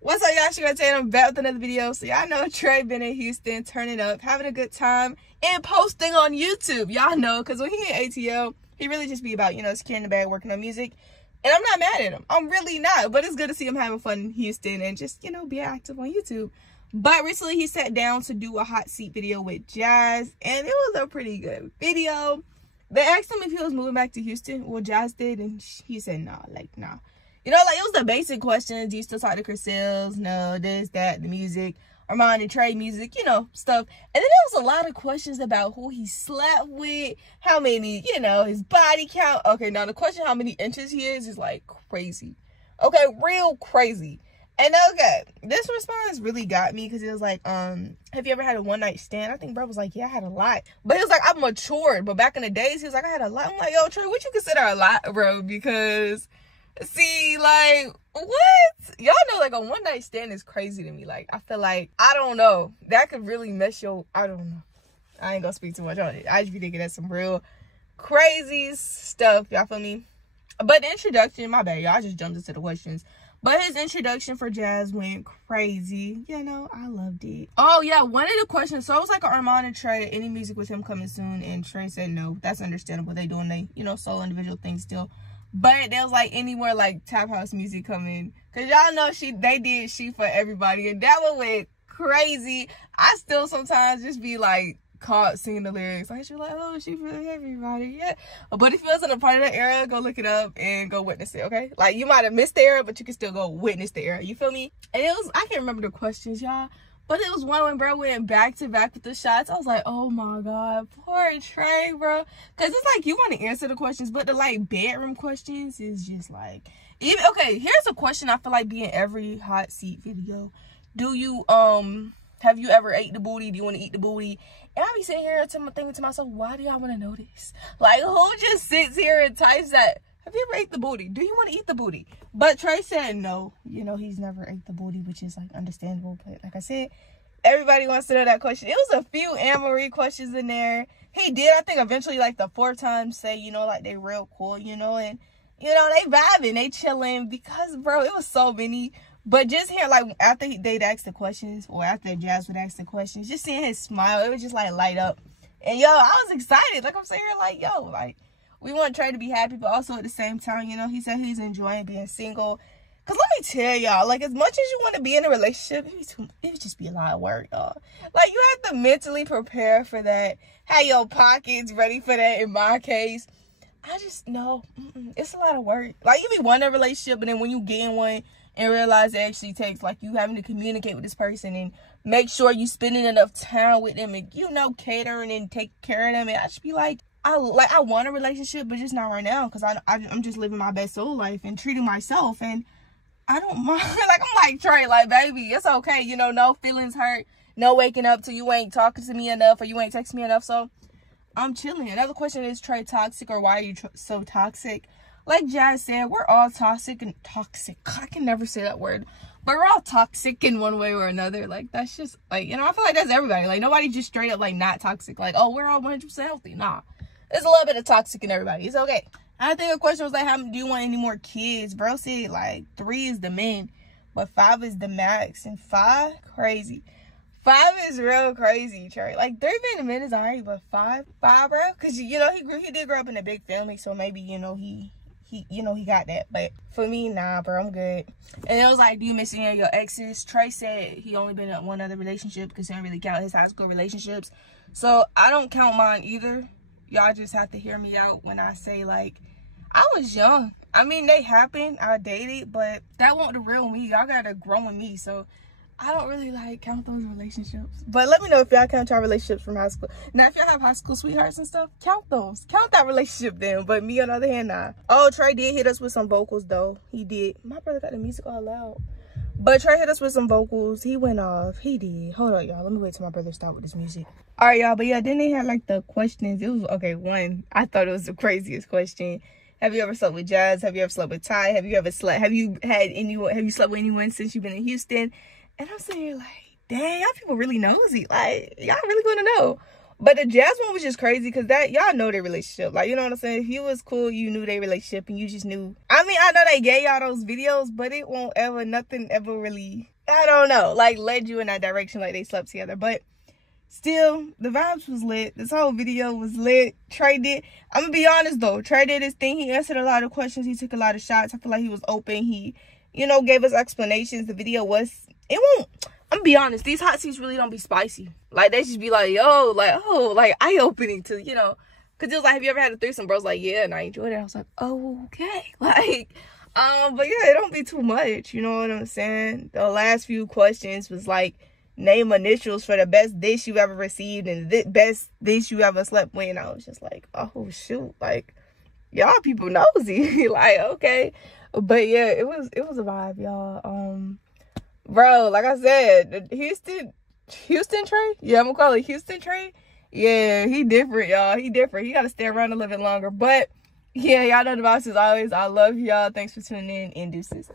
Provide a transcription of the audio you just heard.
What's up, y'all? It's your girl Trey. I'm back with another video. So y'all know Trey been in Houston, turning up, having a good time, and posting on YouTube. Y'all know, because when he in ATL, he really just be about, you know, securing the bag, working on music. And I'm not mad at him. I'm really not. But it's good to see him having fun in Houston and just, you know, be active on YouTube. But recently he sat down to do a hot seat video with Jazz, and it was a pretty good video. They asked him if he was moving back to Houston. Well, Jazz did, and he said nah, nah. You know, like, it was the basic questions. Do you still talk to Chris Hills? No, this, that, the music. Armand and Trey music, you know, stuff. And then there was a lot of questions about who he slept with, how many, you know, his body count. Okay, now the question how many inches he is like crazy. Okay, real crazy. And okay, this response really got me because it was like, have you ever had a one-night stand? I think bro was like, yeah, I had a lot. But he was like, I've matured. But back in the days, he was like, I had a lot. I'm like, yo, Trey, what you consider a lot, bro? Because... see, like, what? Y'all know, like, a one-night stand is crazy to me. Like, I feel like, I don't know. That could really mess your, I don't know. I ain't gonna speak too much on it. I just be thinking that's some real crazy stuff. Y'all feel me? But the introduction, my bad, y'all. I just jumped into the questions. But his introduction for Jazz went crazy. You know, I loved it. Oh, yeah, one of the questions. So it was like an Armand and Trey, any music with him coming soon. And Trey said no. That's understandable. They doing they, you know, solo individual things still. But there was like any more like tap house music coming, cause y'all know they did She For Everybody, and that one went crazy. I still sometimes just be like caught singing the lyrics. I should be like, oh, She For Everybody, yeah. But if you wasn't a part of that era, go look it up and go witness it, okay? Like, you might have missed the era, but you can still go witness the era. You feel me? And it was, I can't remember the questions, y'all. But it was one when bro went back to back with the shots. I was like, oh my God, poor Trey, bro. Because it's like, you want to answer the questions, but the like bedroom questions is just like, even, okay, here's a question I feel like be in every hot seat video. Do you, have you ever ate the booty? Do you want to eat the booty? And I be sitting here thinking to myself, why do y'all want to know this? Like, who just sits here and types that? Have you ever ate the booty? Do you want to eat the booty? But Trey said no. You know, he's never ate the booty, which is, like, understandable. But like I said, everybody wants to know that question. It was a few Anne-Marie questions in there. He did, I think, eventually, like, the 4th time say, you know, like, they real cool, you know. And, you know, they vibing, they chilling. Because, bro, it was so many. But just hearing, like, after they'd ask the questions, or after Jazz would ask the questions, just seeing his smile, it would just, like, light up. And, yo, I was excited. Like, I'm sitting here, like, yo, like, we want Trey to be happy, but also at the same time, you know, he said he's enjoying being single. Because let me tell y'all, like, as much as you want to be in a relationship, it would just be a lot of work, y'all. Like, you have to mentally prepare for that. Have your pockets ready for that in my case. I just know, it's a lot of work. Like, you be wanting a relationship, and then when you get in one and realize it actually takes, like, you having to communicate with this person and make sure you spending enough time with them and, you know, catering and take care of them. And I just be like, I want a relationship, but just not right now, because I'm just living my best soul life and treating myself, and I don't mind. Like, I'm like, Trey, like, baby, it's okay, you know, no feelings hurt, no waking up till you ain't talking to me enough or you ain't texting me enough, so I'm chilling. Another question is, Trey toxic, or why are you so toxic? Like Jazz said, we're all toxic. I can never say that word, but we're all toxic in one way or another. Like, that's just, like, you know, I feel like that's everybody. Like, nobody just straight up, like, not toxic. Like, oh, we're all 100% healthy. Nah. There's a little bit of toxic in everybody. It's okay. I think a question was like, do you want any more kids? Bro said, like, 3 is the min, but 5 is the max. And 5, crazy. 5 is real crazy, Trey. Like, 3 being the min is alright, but 5, bro. Because, you know, he did grow up in a big family, so maybe, you know, he got that. But for me, nah, bro, I'm good. And it was like, do you miss any of your exes? Trey said he only been in one other relationship because he didn't really count his high school relationships. So I don't count mine either. Y'all just have to hear me out when I say, like, I was young. I mean, they happened. I dated, but that wasn't the real me. Y'all gotta grow with me. So I don't really, like, count those relationships. But let me know if y'all count y'all relationships from high school. Now, if y'all have high school sweethearts and stuff, count those. Count that relationship then. But me, on the other hand, nah. Oh, Trey did hit us with some vocals, though. He did. My brother got the music all loud. But Trey hit us with some vocals. He went off. He did. Hold up, y'all. Let me wait till my brother start with this music. All right, y'all. But yeah, then they had, like, the questions. It was, okay, one, I thought it was the craziest question. Have you ever slept with Jazz? Have you ever slept with Ty? Have you slept with anyone since you've been in Houston? And I'm sitting here like, dang, y'all people really nosy. Like, y'all really want to know. But the Jazz one was just crazy because that y'all know their relationship. Like, you know what I'm saying? If you was cool, you knew their relationship and you just knew. I mean, I know they gave y'all those videos, but it won't ever, nothing ever really, I don't know, like led you in that direction like they slept together. But still, the vibes was lit. This whole video was lit. Trey did, I'm gonna be honest though, Trey did his thing. He answered a lot of questions. He took a lot of shots. I feel like he was open. He, you know, gave us explanations. The video was, it won't, I'm gonna be honest, these hot seats really don't be spicy. Like, they just be like, yo, like, oh, like, eye-opening to, you know. Because it was like, have you ever had a threesome? Bro's like, yeah, and I enjoyed it. I was like, oh, okay. Like, but yeah, it don't be too much. You know what I'm saying? The last few questions was like, name initials for the best dish you ever received and the best dish you ever slept with. And I was just like, oh, shoot. Like, y'all people nosy. Like, okay. But yeah, it was a vibe, y'all. Bro, like I said, Houston Trey? Yeah, I'm gonna call it Houston Trey. Yeah, he different, y'all. He different. He gotta stay around a little bit longer. But yeah, y'all know the vibes as always. I love y'all. Thanks for tuning in and deuces.